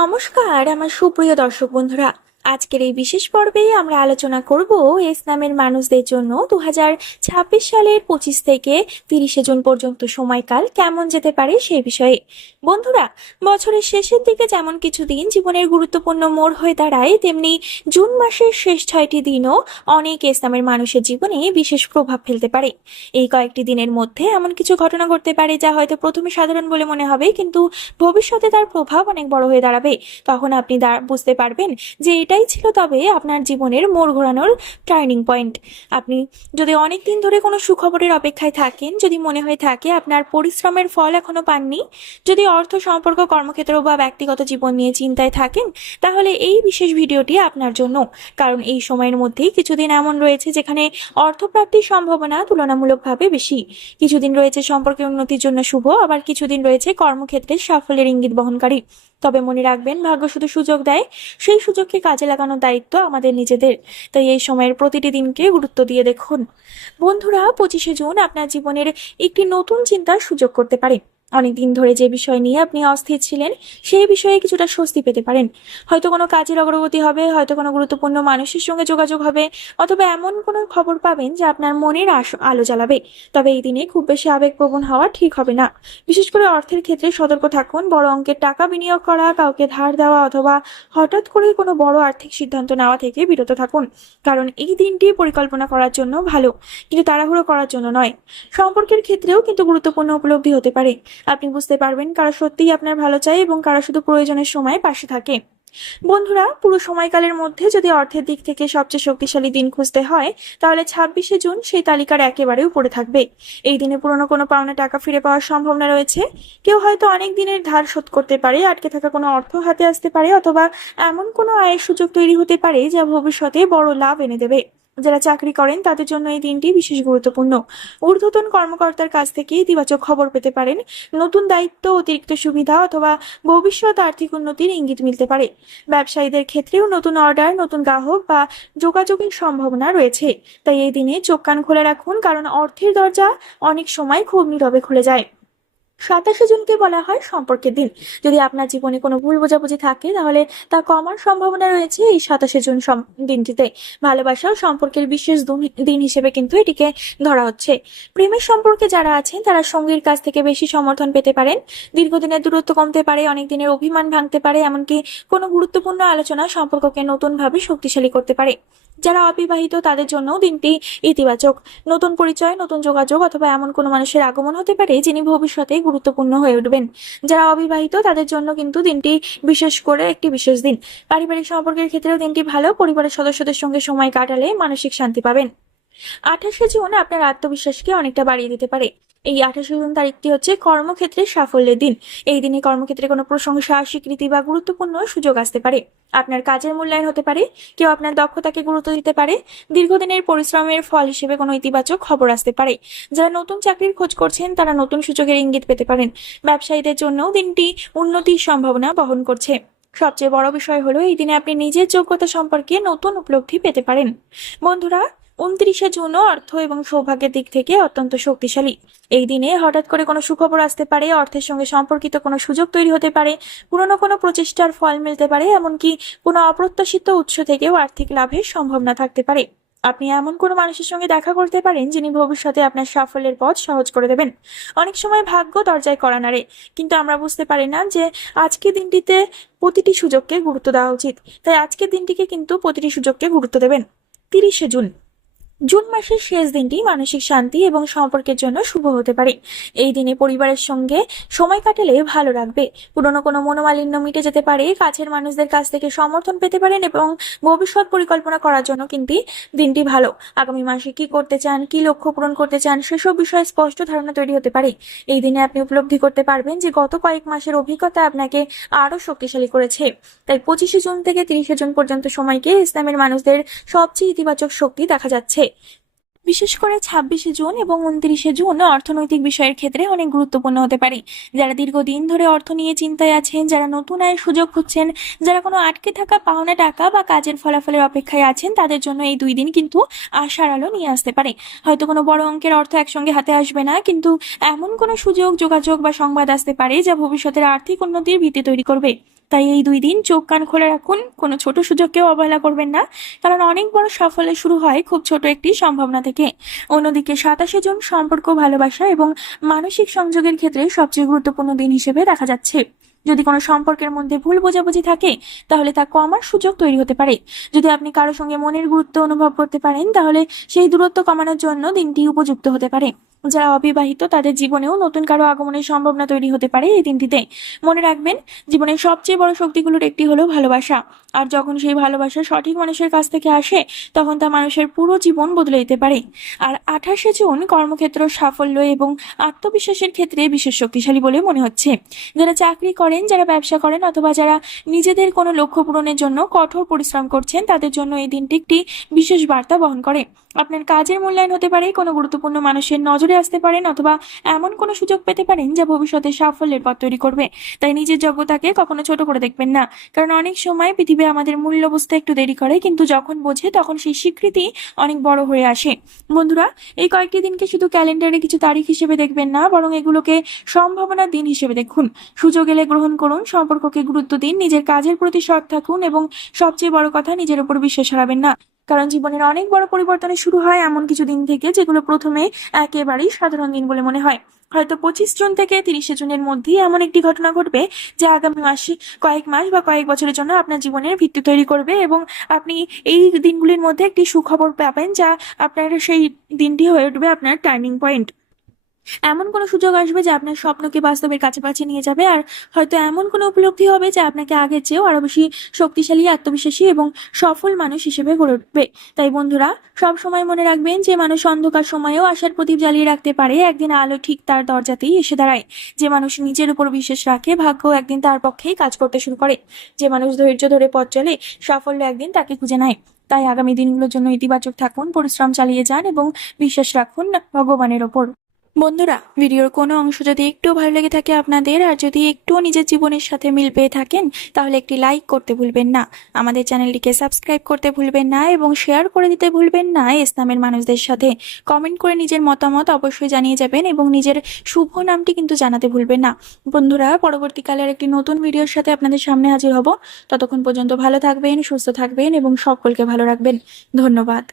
নমস্কার আমার সুপ্রিয় দর্শক বন্ধুরা। আজকের এই বিশেষ পর্বে আমরা আলোচনা করব ইসলামের মানুষদের জন্য 2026 সালের 25 থেকে 30 জুন পর্যন্ত সময়কাল কেমন যেতে পারে সেই বিষয়ে। বন্ধুরা, বছরের শেষের দিকে যেমন কিছু দিন জীবনের গুরুত্বপূর্ণ মোড় হয়ে দাঁড়ায়, তেমনি জুন মাসের শেষ 6টি দিনও অনেক ইসলামের মানুষের জীবনে বিশেষ প্রভাব ফেলতে পারে। এই কয়েকটি দিনের মধ্যে এমন কিছু ঘটনা ঘটতে পারে যা হয়তো প্রথমে সাধারণ বলে মনে হবে, কিন্তু ভবিষ্যতে তার প্রভাব অনেক বড় হয়ে দাঁড়াবে। তখন আপনি বুঝতে পারবেন যে এটাই ছিল তবে আপনার জীবনের মোড় ঘোরানোর টার্নিং পয়েন্ট। আপনি যদি অনেক দিন ধরে কোনো সুখবরের অপেক্ষায় থাকেন, যদি মনে হয়ে থাকে আপনার পরিশ্রমের ফল এখনো পাননি, যদি অর্থ, সম্পর্ক, কর্মক্ষেত্র বা ব্যক্তিগত জীবন নিয়ে চিন্তায় থাকেন, তাহলে এই বিশেষ ভিডিওটি আপনার জন্য। কারণ এই সময়ের মধ্যেই কিছুদিন এমন রয়েছে যেখানে অর্থপ্রাপ্তির সম্ভাবনা তুলনামূলকভাবে বেশি। কিছুদিন রয়েছে সম্পর্কের উন্নতির জন্য শুভ, আবার কিছুদিন রয়েছে কর্মক্ষেত্রে সাফল্যের ইঙ্গিত বহনকারী। তবে মনে রাখবেন, ভাগ্য শুধু সুযোগ দেয়, সেই সুযোগকে কাজে লাগানোর দায়িত্ব আমাদের নিজেদের। তাই এই সময়ের প্রতিটি দিনকে গুরুত্ব দিয়ে দেখুন। বন্ধুরা, 25 জুন আপনার জীবনের একটি নতুন চিন্তার সুযোগ করতে পারে। অনেকদিন ধরে যে বিষয় নিয়ে আপনি অস্থির ছিলেন, সেই বিষয়ে কিছুটা স্বস্তি পেতে পারেন। হয়তো কোনো কাজের অগ্রগতি হবে, হয়তো কোনো গুরুত্বপূর্ণ মানুষের সঙ্গে যোগাযোগ হবে, অথবা এমন কোনো খবর পাবেন যা আপনার মনের আলো জ্বালাবে। তবে এই দিনে খুব বেশি আবেগপ্রবণ হওয়া ঠিক হবে না। বিশেষ করে অর্থের ক্ষেত্রে সতর্ক থাকুন। বড় অঙ্কের টাকা বিনিয়োগ করা, কাউকে ধার দেওয়া অথবা হঠাৎ করে কোনো বড় আর্থিক সিদ্ধান্ত নেওয়া থেকে বিরত থাকুন। কারণ এই দিনটি পরিকল্পনা করার জন্য ভালো, কিন্তু তাড়াহুড়ো করার জন্য নয়। সম্পর্কের ক্ষেত্রেও কিন্তু গুরুত্বপূর্ণ উপলব্ধি হতে পারে। আপনি বুঝতে পারবেন কারা সত্যিই আপনার ভালো চায় এবং কারা শুধু প্রয়োজনের সময় পাশে থাকে। বন্ধুরা, পুরো সময়কালের মধ্যে যদি অর্থের দিক থেকে সবচেয়ে শক্তিশালী দিন খুঁজতে হয়, তাহলে 26 জুন সেই তালিকার একেবারে উপরে থাকবে। এই দিনে পুরনো কোনো পাওনা টাকা ফিরে পাওয়ার সম্ভাবনা রয়েছে। কেউ হয়তো অনেক দিনের ধার শোধ করতে পারে, আটকে থাকা কোনো অর্থ হাতে আসতে পারে, অথবা এমন কোনো আয়ের সুযোগ তৈরি হতে পারে যা ভবিষ্যতে বড় লাভ এনে দেবে। যারা চাকরি করেন তাদের জন্য এই দিনটি বিশেষ গুরুত্বপূর্ণ। ঊর্ধ্বতন কর্মকর্তার কাছ থেকে ইতিবাচক খবর পেতে পারেন। নতুন দায়িত্ব, অতিরিক্ত সুবিধা অথবা ভবিষ্যৎ আর্থিক উন্নতির ইঙ্গিত মিলতে পারে। ব্যবসায়ীদের ক্ষেত্রেও নতুন অর্ডার, নতুন গ্রাহক বা যোগাযোগের সম্ভাবনা রয়েছে। তাই এই দিনে চোখ কান খুলে রাখুন, কারণ অর্থের দরজা অনেক সময় খুব নীরবে খুলে যায়। 27 জুনকে বলা হয় সম্পর্কের দিন। যদি আপনার জীবনে কোনো ভুল বোঝাবুঝি থাকে, তাহলে তা কমার সম্ভাবনা রয়েছে এই 27 জুন দিনটিতে। ভালোবাসা ও সম্পর্কের বিশেষ দিন হিসেবে কিন্তু এটিকে ধরা হচ্ছে। প্রেমের সম্পর্কে যারা আছেন তারা সঙ্গীর কাছ থেকে বেশি সমর্থন পেতে পারেন। দীর্ঘদিনের দূরত্ব কমতে পারে, অনেক দিনের অভিমান ভাঙতে পারে, এমনকি কোনো গুরুত্বপূর্ণ আলোচনা সম্পর্ককে নতুনভাবে শক্তিশালী করতে পারে। যারা অবিবাহিত তাদের জন্য দিনটি ইতিবাচক। নতুন পরিচয়, নতুন যোগাযোগ অথবা এমন কোনো মানুষের আগমন হতে পারে যিনি ভবিষ্যতে গুরুত্বপূর্ণ হয়ে উঠবেন। যারা অবিবাহিত তাদের জন্য কিন্তু দিনটি বিশেষ করে একটি বিশেষ দিন। পারিবারিক সম্পর্কের ক্ষেত্রেও দিনটি ভালো। পরিবারের সদস্যদের সঙ্গে সময় কাটালে মানসিক শান্তি পাবেন। 28 জুন আপনার আত্মবিশ্বাসকে অনেকটা বাড়িয়ে দিতে পারে। এই 28 জুন তারিখটি হচ্ছে কর্মক্ষেত্রে সাফল্যের দিন। এই দিনে কর্মক্ষেত্রে কোনো প্রশংসা, স্বীকৃতি বা গুরুত্বপূর্ণ সুযোগ আসতে পারে। আপনার কাজের মূল্যায়ন হতে পারে, কেউ আপনার দক্ষতাকে গুরুত্ব দিতে পারে। দীর্ঘদিনের পরিশ্রমের ফল হিসেবে কোনো ইতিবাচক খবর আসতে পারে। যারা নতুন চাকরির খোঁজ করছেন তারা নতুন সুযোগের ইঙ্গিত পেতে পারেন। ব্যবসায়ীদের জন্যও দিনটি উন্নতির সম্ভাবনা বহন করছে। সবচেয়ে বড় বিষয় হলো এই দিনে আপনি নিজের যোগ্যতা সম্পর্কে নতুন উপলব্ধি পেতে পারেন। বন্ধুরা, 29 জুনও অর্থ এবং সৌভাগ্যের দিক থেকে অত্যন্ত শক্তিশালী। এই দিনে হঠাৎ করে কোনো সুখবর আসতে পারে, অর্থের সঙ্গে সম্পর্কিত কোনো সুযোগ তৈরি হতে পারে, পুরনো কোনো প্রচেষ্টার ফল মিলতে পারে, এমনকি কোনো অপ্রত্যাশিত উৎস থেকেও আর্থিক লাভের সম্ভাবনা থাকতে পারে। আপনি এমন কোনো মানুষের সঙ্গে দেখা করতে পারেন যিনি ভবিষ্যতে আপনার সাফল্যের পথ সহজ করে দেবেন। অনেক সময় ভাগ্য দরজায় কড়া নাড়ে, কিন্তু আমরা বুঝতে পারি না যে আজকের দিনটিতে প্রতিটি সুযোগকে গুরুত্ব দেওয়া উচিত। তাই আজকের দিনটিকে কিন্তু প্রতিটি সুযোগকে গুরুত্ব দেবেন। 30 জুন, জুন মাসের শেষ দিনটি মানসিক শান্তি এবং সম্পর্কের জন্য শুভ হতে পারে। এই দিনে পরিবারের সঙ্গে সময় কাটালে ভালো লাগবে। পুরনো কোনো মনোমালিন্য মিটে যেতে পারে, কাছের মানুষদের কাছ থেকে সমর্থন পেতে পারেন এবং ভবিষ্যৎ পরিকল্পনা করার জন্য কিন্তু দিনটি ভালো। আগামী মাসে কি করতে চান, কি লক্ষ্য পূরণ করতে চান, সেসব বিষয়ে স্পষ্ট ধারণা তৈরি হতে পারে। এই দিনে আপনি উপলব্ধি করতে পারবেন যে গত কয়েক মাসের অভিজ্ঞতা আপনাকে আরো শক্তিশালী করেছে। তাই 25 জুন থেকে 30 জুন পর্যন্ত সময়কে ইসলামের মানুষদের সবচেয়ে ইতিবাচক শক্তি দেখা যাচ্ছে। বিশেষ করে 26 জুন এবং 29 জুন অর্থনৈতিক বিষয়ের ক্ষেত্রে অনেক গুরুত্বপূর্ণ হতে পারে। যারা দীর্ঘদিন ধরে অর্থ নিয়ে চিন্তায় আছেন, যারা নতুন আয়ের সুযোগ খুঁজছেন, যারা কোনো আটকে থাকা পাওনা টাকা বা কাজের ফলাফলের অপেক্ষায় আছেন, তাদের জন্য এই 2 দিন কিন্তু আশার আলো নিয়ে আসতে পারে। হয়তো কোনো বড় অঙ্কের অর্থ একসঙ্গে হাতে আসবে না, কিন্তু এমন কোনো সুযোগ, যোগাযোগ বা সংবাদ আসতে পারে যা ভবিষ্যতের আর্থিক উন্নতির ভিত্তি তৈরি করবে। তাই এই 2 দিন চোখ কান খোলা রাখুন, কোনো ছোট সুযোগকেও অবহেলা করবেন না, কারণ অনেক বড় সাফল্য শুরু হয় খুব ছোট একটি সম্ভাবনা থেকে। অন্যদিকে 27 জুন সম্পর্ক, ভালোবাসা এবং মানসিক সংযোগের ক্ষেত্রে সবচেয়ে গুরুত্বপূর্ণ দিন হিসেবে দেখা যাচ্ছে। যদি কোনো সম্পর্কের মধ্যে ভুল বোঝাবুঝি থাকে তাহলে তা কমার সুযোগ তৈরি হতে পারে। যদি আপনি কারো সঙ্গে মনের গুরুত্ব অনুভব করতে পারেন তাহলে সেই দূরত্ব কমানোর জন্য দিনটি উপযুক্ত হতে পারে। যারা অবিবাহিত তাদের জীবনেও নতুন কারো আগমনের সম্ভাবনা তৈরি হতে পারে এই দিনটিতে। মনে রাখবেন, জীবনের সবচেয়ে বড় শক্তিগুলোর একটি হলো ভালোবাসা, আর যখন সেই ভালোবাসা সঠিক মানুষের কাছ থেকে আসে তখন তা মানুষের পুরো জীবন বদলে দিতে পারে। আর 28শে জুন কর্মক্ষেত্র, সাফল্য এবং আত্মবিশ্বাসের ক্ষেত্রে বিশেষ শক্তিশালী বলে মনে হচ্ছে। যারা চাকরি করেন, যারা ব্যবসা করেন অথবা যারা নিজেদের কোনো লক্ষ্য পূরণের জন্য কঠোর পরিশ্রম করছেন তাদের জন্য এই দিনটি একটি বিশেষ বার্তা বহন করে। আপনার কাজের মূল্যায়ন হতে পারে, কোনো গুরুত্বপূর্ণ মানুষের নজরে আসতে পারেন অথবা এমন কোনো সুযোগ পেতে পারেন যা ভবিষ্যতে সাফল্যের পথ তৈরি করবে। তাই নিজের যোগ্যতাকে কখনো ছোট করে দেখবেন না, কারণ অনেক সময় পৃথিবী আমাদের মূল্য বুঝতে একটু দেরি করে, কিন্তু যখন বোঝে তখন সেই স্বীকৃতি অনেক বড় হয়ে আসে। বন্ধুরা, এই কয়েকটি দিনকে শুধু ক্যালেন্ডারে কিছু তারিখ হিসেবে দেখবেন না, বরং এগুলোকে সম্ভাবনার দিন হিসেবে দেখুন। সুযোগ এলে গ্রহণ করুন, সম্পর্ককে গুরুত্ব দিন, নিজের কাজের প্রতি সৎ থাকুন এবং সবচেয়ে বড় কথা, নিজের উপর বিশ্বাস হারাবেন না। কারণ জীবনের অনেক বড় পরিবর্তনের শুরু হয় এমন কিছু দিন থেকে যেগুলো প্রথমে একেবারেই সাধারণ দিন বলে মনে হয়। হয়তো 25 জুন থেকে 30শে জুনের মধ্যেই এমন একটি ঘটনা ঘটবে যা আগামী মাসে, কয়েক মাস বা কয়েক বছরের জন্য আপনার জীবনের ভিত্তি তৈরি করবে, এবং আপনি এই দিনগুলির মধ্যে একটি সুখবর পাবেন যা আপনার সেই দিনটি হয়ে উঠবে আপনার টার্নিং পয়েন্ট। এমন কোনো সুযোগ আসবে যা আপনার স্বপ্নকে বাস্তবের কাছাকাছি নিয়ে যাবে, আর হয়তো এমন কোনো উপলব্ধি হবে যা আপনাকে আগের চেয়েও আরো বেশি শক্তিশালী, আত্মবিশ্বাসী এবং সফল মানুষ হিসেবে গড়ে উঠবে। তাই বন্ধুরা, সব সময় মনে রাখবেন, যে মানুষ অন্ধকার সময়েও আশার প্রদীপ জ্বালিয়ে রাখতে পারে একদিন আলো ঠিক তার দরজাতেই এসে দাঁড়ায়। যে মানুষ নিজের উপর বিশ্বাস রাখে ভাগ্য একদিন তার পক্ষেই কাজ করতে শুরু করে। যে মানুষ ধৈর্য ধরে পথ চলে সাফল্য একদিন তাকে খুঁজে নেয়। তাই আগামী দিনগুলোর জন্য ইতিবাচক থাকুন, পরিশ্রম চালিয়ে যান এবং বিশ্বাস রাখুন ভগবানের ওপর। বন্ধুরা, ভিডিওর কোনো অংশ যদি একটু ভালো লেগে থাকে আপনাদের, আর যদি একটু নিজের জীবনের সাথে মিল পেয়ে থাকেন, তাহলে একটি লাইক করতে ভুলবেন না, আমাদের চ্যানেলটিকে সাবস্ক্রাইব করতে ভুলবেন না এবং শেয়ার করে দিতে ভুলবেন না ইসলামের মানুষদের সাথে। কমেন্ট করে নিজের মতামত অবশ্যই জানিয়ে যাবেন এবং নিজের শুভ নামটি কিন্তু জানাতে ভুলবেন না। বন্ধুরা, পরবর্তীকালে একটি নতুন ভিডিওর সাথে আপনাদের সামনে হাজির হব। ততক্ষণ পর্যন্ত ভালো থাকবেন, সুস্থ থাকবেন এবং সকলকে ভালো রাখবেন। ধন্যবাদ।